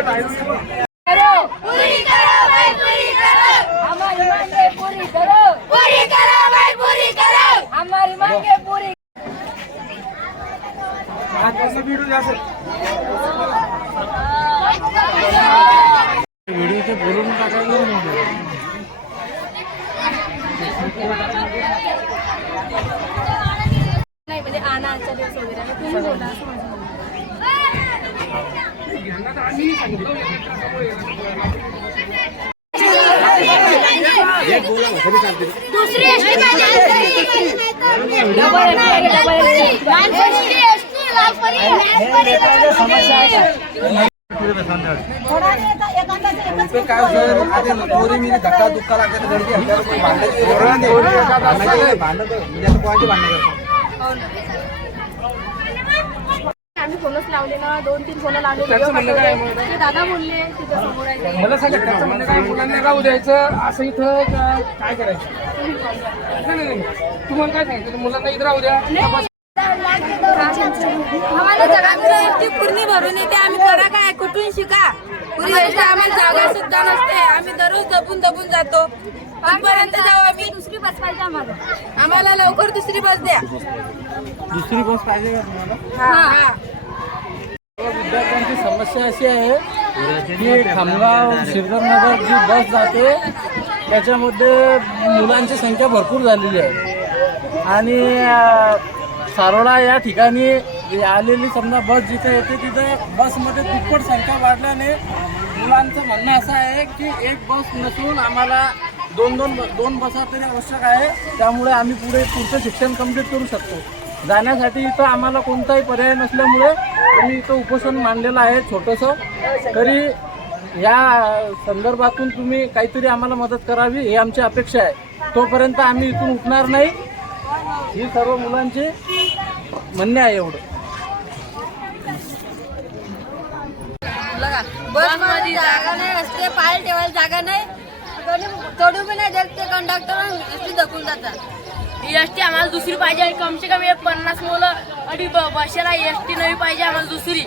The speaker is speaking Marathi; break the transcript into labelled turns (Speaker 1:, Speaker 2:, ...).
Speaker 1: करो
Speaker 2: पूरी करो भाई पूरी करो
Speaker 1: हमारी मांगे पूरी करो
Speaker 2: पूरी करो भाई पूरी करो
Speaker 1: हमारी मांगे पूरी नाही म्हणजे आणायचा दिवस वगैरे तुम्ही बोला असं माझं
Speaker 3: धक्का दुक्का गर्दी म्हणजे
Speaker 1: आम्ही फोनच लावले ना दोन तीन फोन लावले. ते दादा बोलले तिथं समोर आहे ते.
Speaker 4: मला सांगा त्याचं म्हणणं काय मुलांना राहू द्यायचं असं इथं काय करायचं? नाही नाही नाही. तुम्हाला काय सांगितलं? मुलांना इथं राहू द्या.
Speaker 1: आम्हाला एसटी पूर्ण भरून येते. आम्ही करा काय? कुठून शिका? एसटी आम्हाला जागा सुद्धा नसते. आम्ही दररोज दबून दबून जातो. कुठपर्यंत जाऊ आम्ही. दुसरी बस पाहिजे आम्हाला. आम्हाला लवकर दुसरी बस द्या.
Speaker 3: दुसरी बस पाहिजे का तुम्हाला?
Speaker 1: हा
Speaker 5: विद्यार्थ्यांची समस्या अशी आहे की खामगाव शिरदरनगर जी बस जाते त्याच्यामध्ये मुलांची संख्या भरपूर झालेली आहे. आणि सारोडा या ठिकाणी आलेली समजा बस जिथे येते तिथे बसमध्ये दुप्पट संख्या वाढल्याने मुलांचं म्हणणं असं आहे की एक बस नसून आम्हाला दोन दोन दोन बसा तरी आवश्यक आहे. त्यामुळे आम्ही पुढे पुढचं शिक्षण कंप्लीट करू शकतो. जाण्यासाठी इथं आम्हाला कोणताही पर्याय नसल्यामुळे आम्ही इथं उपोषण मांडलेलं आहे छोटंसं. तरी या संदर्भातून तुम्ही काहीतरी आम्हाला मदत करावी ही आमची अपेक्षा आहे. तोपर्यंत आम्ही इथून उठणार नाही. ही सर्व मुलांची म्हणणे आहे एवढं.
Speaker 1: बसमध्ये जागा नाही रस्ते पाय ठेवायला जागा नाही. कोणी चढू बी नाही देत ते कंडक्टर एसटी धकून जातात.
Speaker 6: एस टी आम्हाला दुसरी पाहिजे आणि कमसे कम एक पन्नास मुलं आणि एस टी नवी पाहिजे आम्हाला दुसरी.